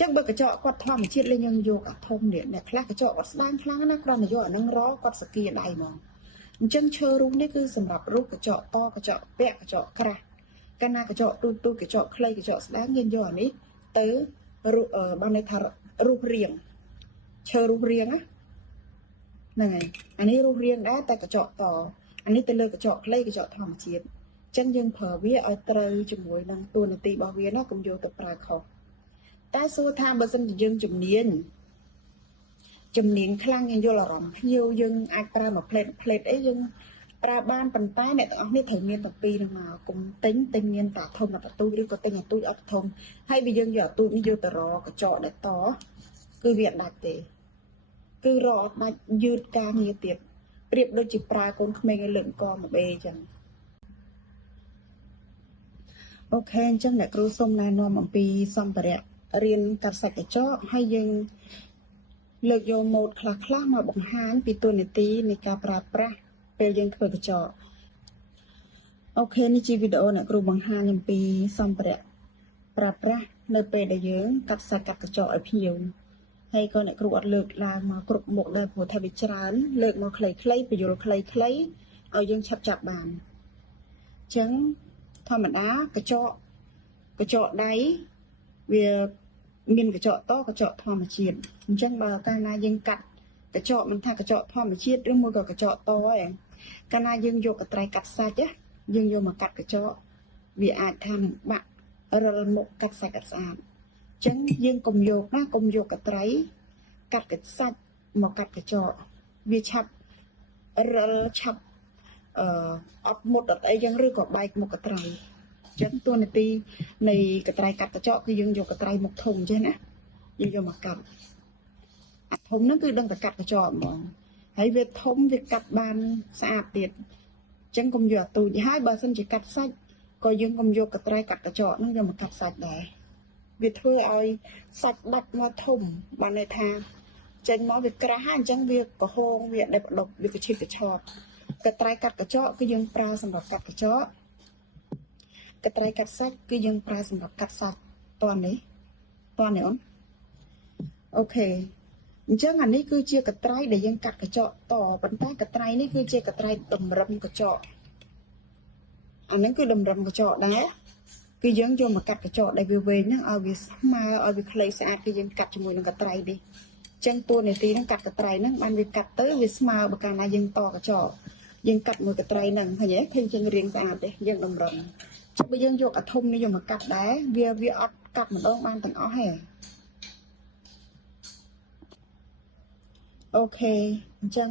ចឹងបើកញ្ចក់គាត់ធម្មជាតិលេងយើងយកអាធំនេះអ្នកខ្លះកញ្ចក់គាត់ស្ដាងខ្លាំងណាស់គ្រាន់តែយកអានឹងរគាត់សគាដៃហ្មងអញ្ចឹងឈើរូបនេះគឺសម្រាប់រូបកញ្ចក់តកញ្ចក់ពាក់កញ្ចក់ក្រាស់កាលណាកញ្ចក់ទូកញ្ចក់ខ្លីកញ្ចក់ស្ដាងយើងយកអានេះទៅបានន័យថារូបរាងឈើរូបរាងណាហ្នឹងហើយអានេះរូបរាងដែរតែកញ្ចក់តអានេះទៅលើកញ្ចក់ខ្លីកញ្ចក់ធម្មជាតិអញ្ចឹងយើងប្រើវាឲ្យត្រូវជាមួយនឹងតួនាទីរបស់វាណាកុំយកទៅប្រើខុសតែសួរថាបើសិនជាយើងជំនាញខ្លាំងយើងយល់អារម្មណ៍ភ្ញៀវយើងអាចប្រើមួយផ្លេតអីយើងប្រើបានប៉ុន្តែអ្នកទាំងអស់នេះត្រូវមានតាពីនឹងមកកុំទិញមានតាធំដល់បន្ទូចឬក៏ទិញអាទូចអត់ធំហើយបើយើងយកអាទូចនេះយកទៅរកញ្ចក់ដែលតគឺវាអត់ដាច់ទេគឺរកអត់ដាច់យឺតការងារទៀតប្រៀបដូចជាប្រើកូនក្មេងឲ្យលើកកមកបេអញ្ចឹងអូខេអញ្ចឹងអ្នកគ្រូសូមណែនាំអំពីសម្ភារៈរៀនកាត់សាច់កញ្ចក់ហើយយើងលើកយកម៉ូដខ្លះៗមកបង្ហាញពីតួនាទីនៃការប្រើប្រាស់ពេលយើងធ្វើកញ្ចក់អូខេនេះជាវីដេអូអ្នកគ្រូបង្ហាញអំពីសម្ភារៈប្រើប្រាស់នៅពេលដែលយើងកាត់សាច់កាត់កញ្ចក់ឲ្យភ្ញៀវហើយក៏អ្នកគ្រូអត់លើកឡើងមកគ្រប់មុខដែរព្រោះថាវាច្រើនលើកមកខ្លីៗបញ្យល់ខ្លីៗឲ្យយើងឆាប់ចាប់បានអញ្ចឹងធម្មតាកញ្ចក់ដៃវាមានកញ្ចក់តកញ្ចក់ធម្មជាតិអញ្ចឹងបើកាលណាយើងកាត់កញ្ចក់មិនថាកញ្ចក់ធម្មជាតិឬមួយក៏កញ្ចក់តឯងកាលណាយើងយកកត្រៃកាត់សាច់យើងយកមកកាត់កញ្ចក់វាអាចថានឹងបាក់រិលមុខកាត់សាច់អត់ស្អាតអញ្ចឹងយើងកុំយកកត្រៃកាត់កញ្សាច់មកកាត់កញ្ចក់វាឆាប់រិលឆាប់អត់មុតអត់អីចឹងឬក៏បែកមុខកត្រៃអញ្ចឹងតួនាទីនៃកត្រៃកាត់កញ្ចក់គឺយើងយកកត្រៃមុខធំចេះណាយើងយកមកកាត់អាធំហ្នឹងគឺដឹងតែកាត់កញ្ចក់ហ្មងហើយវាធំវាកាត់បានស្អាតទៀតអញ្ចឹងកុំយកអាទូចហើយបើសិនជាកាត់សាច់ក៏យើងកុំយកកត្រៃកាត់កញ្ចក់ហ្នឹងយកមកកាត់សាច់ដែរវាធ្វើឲ្យសាច់ដាច់មកធំបានន័យថាចេញមកវាក្រាស់ហើយអញ្ចឹងវាក្រហមវាដេបដប់វាកឈិតកឆប់កត្រៃកាត់កញ្ចក់គឺយើងប្រើសម្រាប់កាត់កញ្ចក់កត្រៃកាត់សាច់គឺយើងប្រើសម្រាប់កាត់សាច់តនេះអូនអូខេអញ្ចឹងអានេះគឺជាកត្រៃដែលយើងកាត់កញ្ចក់តប៉ុន្តែកត្រៃនេះគឺជាកត្រៃតម្រឹមកញ្ចក់អាហ្នឹងគឺតម្រឹមកញ្ចក់ដែរគឺយើងយកមកកាត់កញ្ចក់ដែលវាវែងហ្នឹងឲ្យវាស្មើឲ្យវាខ្លីស្អាតគឺយើងកាត់ជាមួយនឹងកត្រៃនេះអញ្ចឹងតួនាទីហ្នឹងកាត់កត្រៃហ្នឹងបានវាកាត់ទៅវាស្មើបើកាលណាយើងតកញ្ចក់យើងកាត់មួយកត្រៃហ្នឹងឃើញទេឃើញចេញរាងស្អាតទេយើងតម្រឹមបើយើងយកអាធំនេះយកមកកាត់ដែរវាអត់កាត់ម្ដងបានទាំងអស់ទេអូខេអញ្ចឹង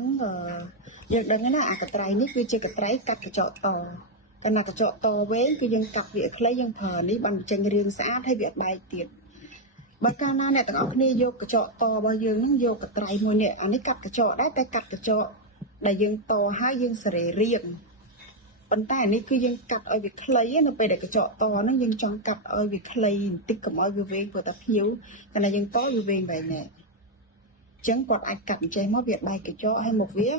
យើងដឹងណាអាកត្រៃនេះគឺជាកត្រៃកាត់កញ្ចក់តកាលណាកញ្ចក់តវែងគឺយើងកាត់វាខ្លីយើងប្រើនេះបានចេញរាងស្អាតហើយវាអត់បែកទៀតបើកាលណាអ្នកទាំងអស់គ្នាយកកញ្ចក់តរបស់យើងនឹងយកកត្រៃមួយនេះអានេះកាត់កញ្ចក់ដែរតែកាត់កញ្ចក់ដែលយើងតហើយយើងសេរីរាងប៉ុន្តែអានេះគឺយើងកាត់ឲ្យវាខ្លីនៅពេលដែលកញ្ចក់តហ្នឹងយើងចង់កាត់ឲ្យវាខ្លីបន្តិចកុំឲ្យវាវែងព្រោះតែភ្ញៀវកាលណាយើងតវាវែងបែបនេះអញ្ចឹងគាត់អាចកាត់អញ្ចេះមកវាបែកកញ្ចក់ឲ្យមុខវា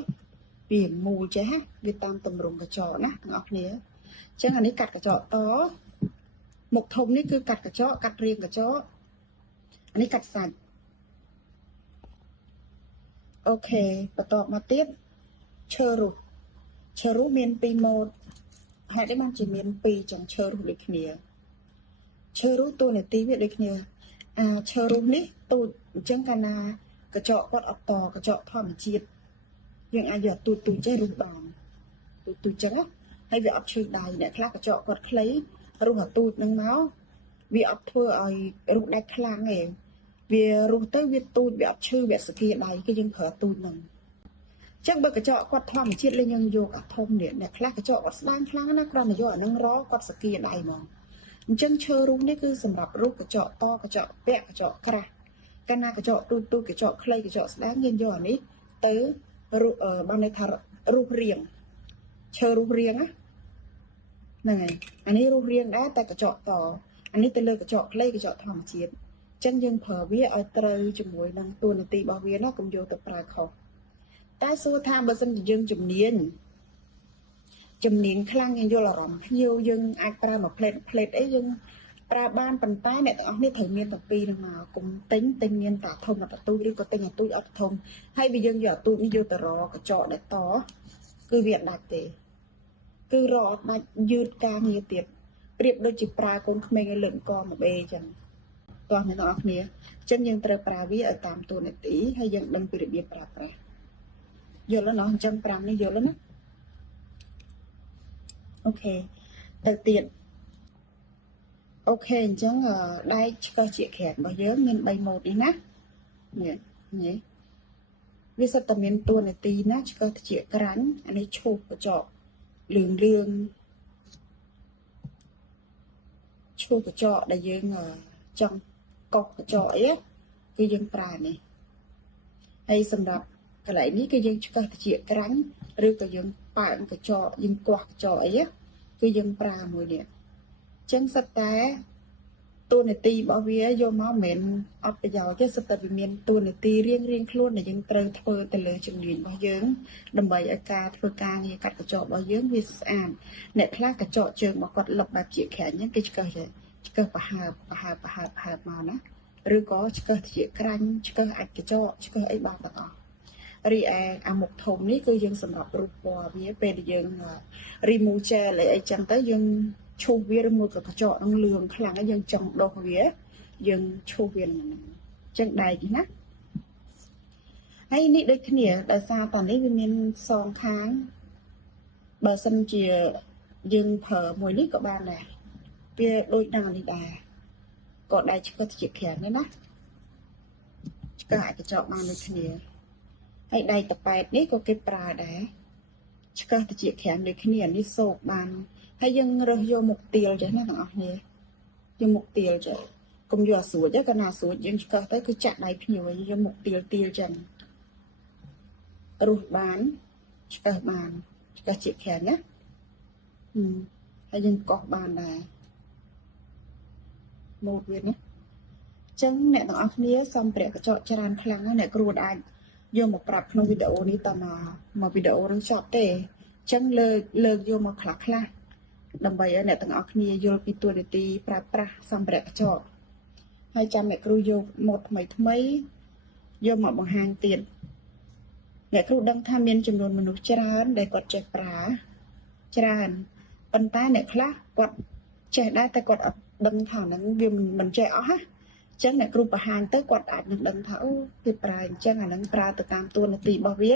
មូលចេះវាតាមទម្រង់កញ្ចក់ណាទាំងអស់គ្នាអញ្ចឹងអានេះកាត់កញ្ចក់តមុខធំនេះគឺកាត់កញ្ចក់កាត់រាងកញ្ចក់អានេះកាត់សាច់អូខេបន្តមកទៀតឈើរូសមាន2ម៉ូដហេតុអីបានជាមាន2ចឹងឈើរូសដូចគ្នាឈើរូសតួនាទីវាដូចគ្នាឈើរូសនេះទូចអញ្ចឹងកាលណាកញ្ចក់គាត់អត់តកញ្ចក់ធម្មជាតិយើងអាចយកទូចចេះរូសបានទូចចឹងណាហើយវាអត់ឈឺដៃអ្នកខ្លះកញ្ចក់គាត់ខ្លីរូសអាទូចហ្នឹងមកវាអត់ធ្វើឲ្យរូសដាច់ខ្លាំងទេវារូសទៅវាទូចវាអត់ឈឺវាសគាដៃគឺយើងប្រើទូចហ្នឹងចឹងបើកញ្ចក់គាត់ធម្មជាតិលេងយើងយកអាធំនេះអ្នកខ្លះកញ្ចក់គាត់ស្ដាងខ្លាំងណាស់គ្រាន់តែយកអានឹងរគាត់សគាដៃហ្មងអញ្ចឹងឈើរូសនេះគឺសម្រាប់រូសកញ្ចក់តកញ្ចក់ពាក់កញ្ចក់ក្រាស់កាលណាកញ្ចក់ទូកញ្ចក់ខ្លីកញ្ចក់ស្ដាងយើងយកអានេះទៅបានន័យថារូសរាងឈើរូសរាងណាហ្នឹងហើយអានេះរូសរាងដែរតែកញ្ចក់តអានេះទៅលើកញ្ចក់ខ្លីកញ្ចក់ធម្មជាតិអញ្ចឹងយើងប្រើវាឲ្យត្រូវជាមួយនឹងតួនាទីរបស់វាណាកុំយកទៅប្រើខុសតែសួរថាបើសិនជាយើងជំនាញខ្លាំងយើងយល់អារម្មណ៍ភ្ញៀវយើងអាចប្រើមួយផ្លេតអីយើង ប្រើបានប៉ុន្តែអ្នកទាំងអស់នេះត្រូវមានតាពីនឹងមកកុំទិញមានតាធំតាទូចឬក៏ទិញអាទូចអត់ធំហើយវាយើងយកអាទូចនេះយកទៅរកញ្ចក់ដែលតគឺវាអត់ដាច់ទេគឺរកអត់ដាច់យឺតការងារទៀតប្រៀបដូចជាប្រើកូនក្មេងឲ្យលឹកកមកបេអញ្ចឹងតោះអ្នកទាំងអស់គ្នាអញ្ចឹងយើងត្រូវប្រើវាឲ្យតាមតួនាទីហើយយើងដឹងពីរបៀបប្រើប្រាស់យល់แล้วเนาะអញ្ចឹង5នេះយល់แล้วណាអូខេទៅទៀតអូខេអញ្ចឹងដែកឆ្កឹះជាក្រាក់របស់យើងមាន3ម៉ូតនេះណានេះវាសិតតែមានតួនាទីណាឆ្កឹះជាក្រាញ់អានេះឈូសកញ្ចក់លឿងឈូសកញ្ចក់ដែលយើងចង់កោះកញ្ចក់អីគឺយើងប្រើនេះហើយសម្រាប់កន្លែងនេះគឺយើងឆ្កឹះជាក្រាញ់ឬក៏យើងប៉ើកញ្ចក់យើងគាស់កញ្ចក់អីគឺយើងប្រើមួយនេះចឹងសិតតែតួនាទីរបស់វាយកមកមិនមែនអត់ប្រយោជន៍ទេសិតតែវាមានតួនាទីរៀងខ្លួនដែលយើងត្រូវធ្វើទៅលើជំនាញរបស់យើងដើម្បីឲ្យការធ្វើការងារកាត់កញ្ចក់របស់យើងវាស្អាតអ្នកខ្លះកញ្ចក់ជើងរបស់គាត់លុបបែបជាក្រាញ់ហ្នឹងគេឆ្កឹះប្រហើបមកណាឬក៏ឆ្កឹះជាក្រាញ់ឆ្កឹះអាចកញ្ចក់ឆ្កឹះអីបានទាំងអស់រីឯអាមុខធំនេះគឺយើងសម្រាប់រូបពណ៌វាពេលដែលយើង remove gel អីចឹងទៅយើងឈូសវាឬមួយកញ្ចក់នឹងលឿងខ្លាំងហើយយើងចង់ដុសវាយើងឈូសវានឹងចឹងដែរណាហើយនេះដូចគ្នាដោយសារតនេះវាមានសងខាងបើសិនជាយើងប្រើមួយនេះក៏បានដែរវាដូចដល់នេះដែរក៏ដែរឆ្កឹះជាក្រាំងណាឆ្កឹះអាចកញ្ចក់បានដូចគ្នាហើយដៃតប៉ែតនេះក៏គេប្រើដែរឆ្កឹះទៅជាក្រាំងដូចគ្នានេះសោកបានហើយយើងរើសយកមុខទាលចេះណាទាំងអស់គ្នាយកមុខទាលចេះកុំយកអាស្រួចទេកាលណាស្រួចយើងឆ្កឹះទៅគឺចាក់ដៃភ្ញៀវយកមុខទាលចឹងរុះបានឆ្កឹះបានឆ្កឹះជាក្រាំងណាហើយយើងកោះបានដែរម៉ូតវានេះចឹងអ្នកទាំងអស់គ្នាសំប្រាក់កញ្ចក់ច្រើនខ្លាំងណាស់អ្នកគ្រូអាចយកមកប្រាប់ក្នុងវីដេអូនេះតមកវីដេអូនឹងចប់ទេចឹងលើកយកមកខ្លះដើម្បីឲ្យអ្នកទាំងអស់គ្នាយល់ពីតួនាទីប្រើប្រាស់សម្ភារៈកញ្ចក់ហើយចាំអ្នកគ្រូយកម៉ូតថ្មីយកមកបង្ហាញទៀតអ្នកគ្រូដឹងថាមានចំនួនមនុស្សច្រើនដែលគាត់ចេះប្រើច្រើនប៉ុន្តែអ្នកខ្លះគាត់ចេះដែរតែគាត់អត់ដឹងថាហ្នឹងវាមិនចេះអស់ណាចឹងអ្នកគ្រូបង្ហាញទៅគាត់អាចនឹងដឹងថាអូគេប្រើអញ្ចឹងអាហ្នឹងប្រើទៅតាមតួនាទីរបស់វា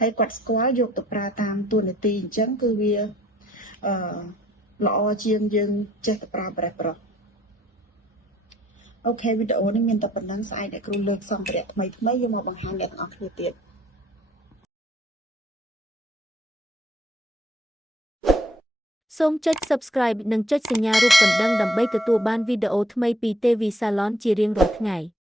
ហើយគាត់ស្គាល់យកទៅប្រើតាមតួនាទីអញ្ចឹងគឺវាល្អជាងយើងចេះតែប្រើប្រេះប្រុសអូខេវីដេអូនេះមានតែប៉ុណ្្នឹងស្អែកអ្នកគ្រូលើកសម្ភារៈថ្មីយកមកបង្ហាញអ្នកទាំងអស់គ្នាទៀតសូមចុច Subscribe និងចុចសញ្ញារូបកណ្ដឹងដើម្បីទទួលបានវីដេអូថ្មីពី TV Salon ជារៀងរាល់ថ្ងៃ។